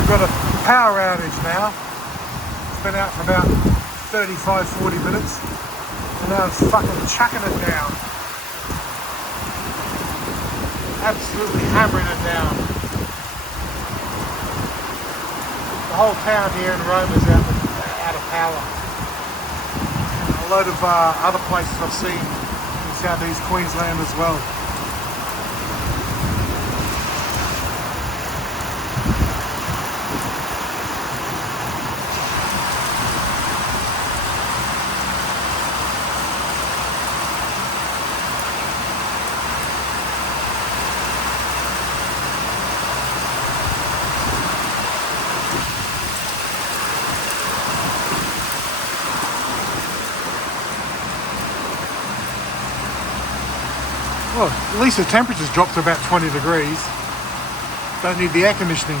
we've got a power outage now. It's been out for about 35-40 minutes, and now it's fucking chucking it down. Absolutely hammering it down. The whole town here in Roma is out of power. And a load of other places I've seen in southeast Queensland as well. Well, at least the temperature's dropped to about 20 degrees. Don't need the air conditioning.